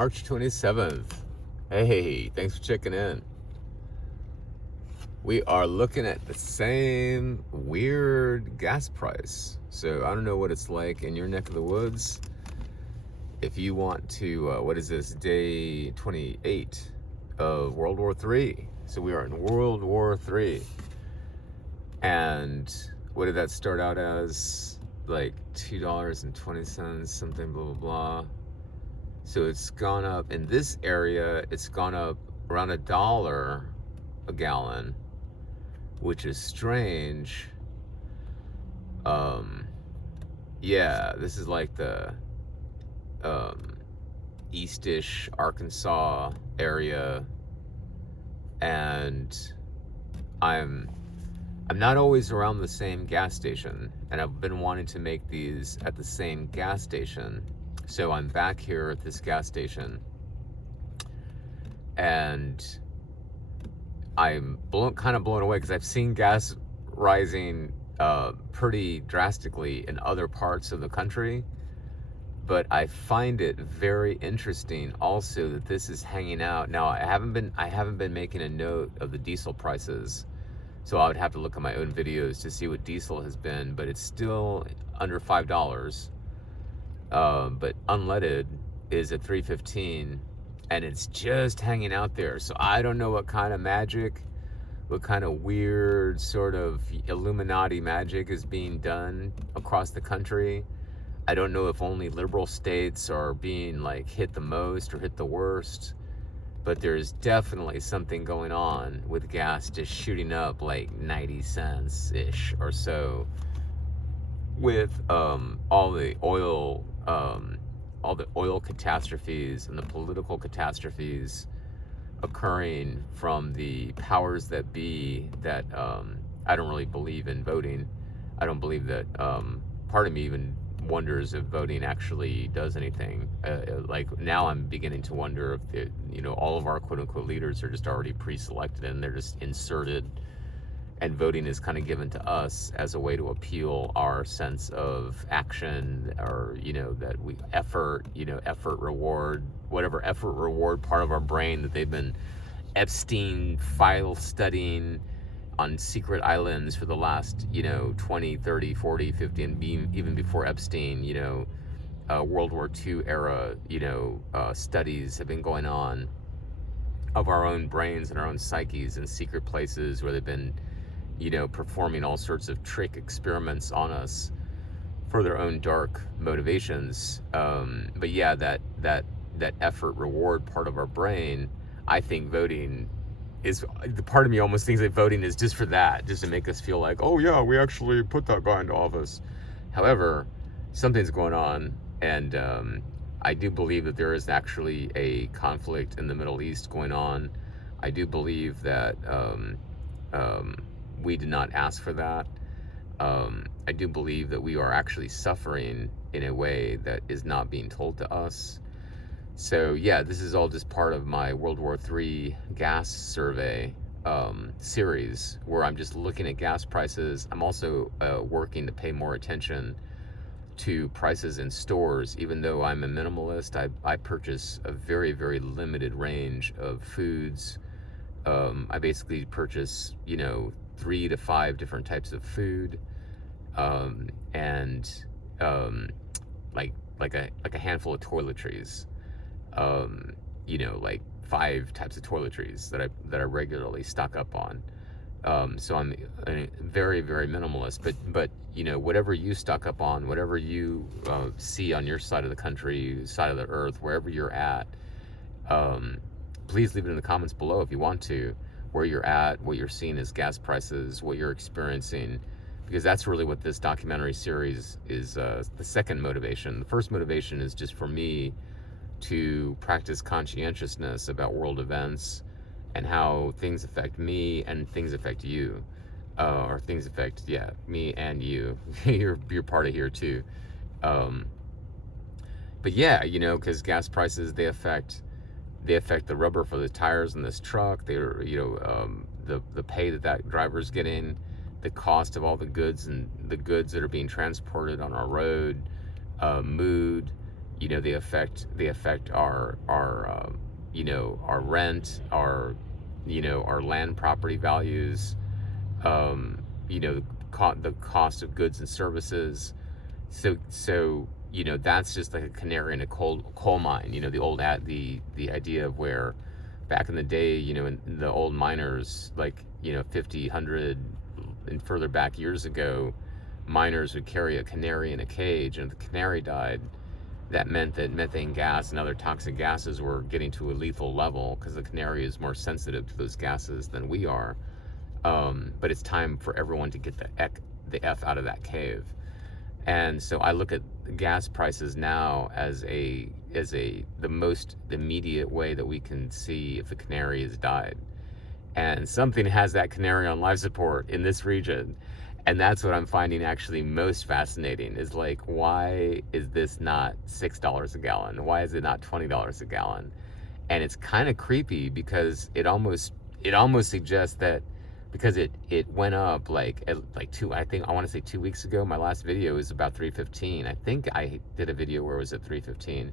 March 27th. Hey, thanks for checking in. We are looking at the same weird gas price. So I don't know what it's like in your neck of the woods. If you want to, what is this, day 28 of World War III. So we are in World War III. And what did that start out as? Like $2.20, something, blah, blah, blah. So it's gone up in this area, it's gone up around $1 a gallon, which is strange. Yeah, this is like the eastish Arkansas area, and I'm not always around the same gas station, and I've been wanting to make these at the same gas station. So I'm back here at this gas station, and I'm kind of blown away because I've seen gas rising pretty drastically in other parts of the country, but I find it very interesting also that this is hanging out. Now I haven't been making a note of the diesel prices, so I would have to look at my own videos to see what diesel has been, but it's still under $5. But unleaded is at $3.15, and it's just hanging out there. So I don't know what kind of magic, what kind of weird sort of Illuminati magic is being done across the country. I don't know if only liberal states are being like hit the most or hit the worst, but there's definitely something going on with gas just shooting up like 90 cents ish or so, with all the oil catastrophes and the political catastrophes occurring from the powers that be that I don't really believe in voting. I don't believe that, part of me even wonders if voting actually does anything. Like now I'm beginning to wonder if all of our quote unquote leaders are just already pre-selected and they're just inserted, and voting is kind of given to us as a way to appeal our sense of action, or that we effort reward, whatever effort reward part of our brain that they've been Epstein file studying on secret islands for the last 20, 30, 40, 50, and even before Epstein. World War II era studies have been going on of our own brains and our own psyches in secret places where they've been performing all sorts of trick experiments on us for their own dark motivations. But yeah, that effort reward part of our brain, I think voting is, the part of me almost thinks that voting is just for that, just to make us feel like, oh yeah, we actually put that guy into office. However, something's going on, and I do believe that there is actually a conflict in the Middle East going on. I do believe that we did not ask for that. I do believe that we are actually suffering in a way that is not being told to us. So yeah, this is all just part of my World War III gas survey series, where I'm just looking at gas prices. I'm also working to pay more attention to prices in stores. Even though I'm a minimalist, I purchase a very, very limited range of foods. I basically purchase 3 to 5 different types of food, and like a handful of toiletries, like 5 types of toiletries that I regularly stock up on. So I'm very, very minimalist, but whatever you stock up on, whatever you see on your side of the country, side of the earth, wherever you're at, please leave it in the comments below if you want to, where you're at, what you're seeing as gas prices, what you're experiencing, because that's really what this documentary series is. The second motivation. The first motivation is just for me to practice conscientiousness about world events and how things affect me and things affect you, or things affect me and you. you're part of here too. But yeah, because gas prices, they affect the rubber for the tires in this truck. They're the pay that driver's getting, the cost of all the goods that are being transported on our road, mood, You know, they affect our you know, our rent, our, you know, our land property values, you know, the cost of goods and services. So you know, that's just like a canary in a coal mine. You know, the old the idea of where back in the day, you know, in the old miners, like, you know, 50, 100 and further back years ago, miners would carry a canary in a cage, and if the canary died, that meant that methane gas and other toxic gases were getting to a lethal level because the canary is more sensitive to those gases than we are. But it's time for everyone to get the F out of that cave. And so I look at gas prices now as the most immediate way that we can see if the canary has died. And something has that canary on life support in this region. And that's what I'm finding actually most fascinating, is like, why is this not $6 a gallon? Why is it not $20 a gallon? And it's kind of creepy because it almost suggests that because it went up like I think I want to say 2 weeks ago. My last video was about 315. I think I did a video where it was at 315,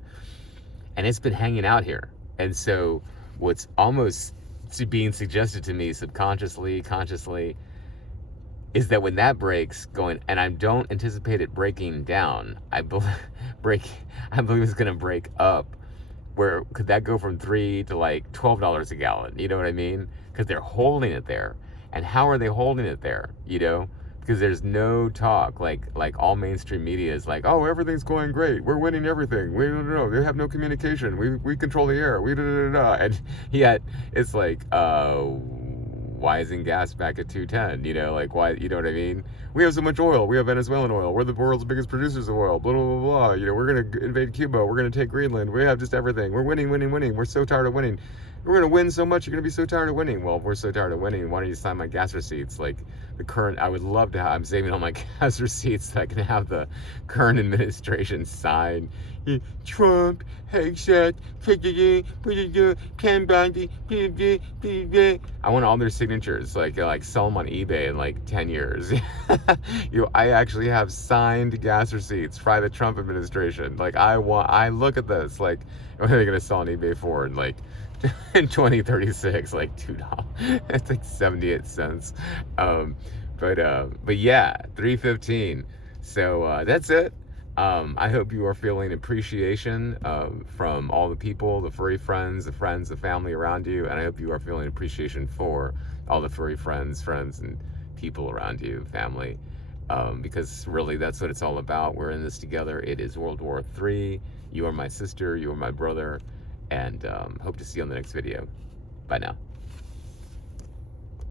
and it's been hanging out here. And so what's almost being suggested to me subconsciously, consciously, is that when that breaks, and I don't anticipate it breaking down. I believe it's going to break up. Where could that go from $3 to like $12 a gallon? You know what I mean? Because they're holding it there. And how are they holding it there? You know, because there's no talk. Like all mainstream media is like, oh, everything's going great. We're winning everything. We don't know. They have no communication. We control the air. We da da da. And yet it's like, why isn't gas back at 210? You know, like, why? You know what I mean? We have so much oil. We have Venezuelan oil. We're the world's biggest producers of oil. Blah blah blah blah. You know, we're gonna invade Cuba. We're gonna take Greenland. We have just everything. We're winning, winning, winning. We're so tired of winning. We're gonna win so much. You're gonna be so tired of winning. Well, if we're so tired of winning, why don't you sign my gas receipts? Like the current, I would love to have. I'm saving all my gas receipts so I can have the current administration sign. Trump, Hegseth, Ken Bundy. I want all their signatures, like sell them on eBay in like 10 years. I actually have signed gas receipts by the Trump administration. Like I look at this, like, what are they gonna sell on eBay for? And like in 2036, like $2. It's like 78 cents. But yeah, 315. So that's it. I hope you are feeling appreciation from all the people, the furry friends, the family around you, and I hope you are feeling appreciation for all the furry friends, and people around you, family, because really that's what it's all about. We're in this together. It is World War III. You are my sister, you are my brother, and hope to see you on the next video. Bye now.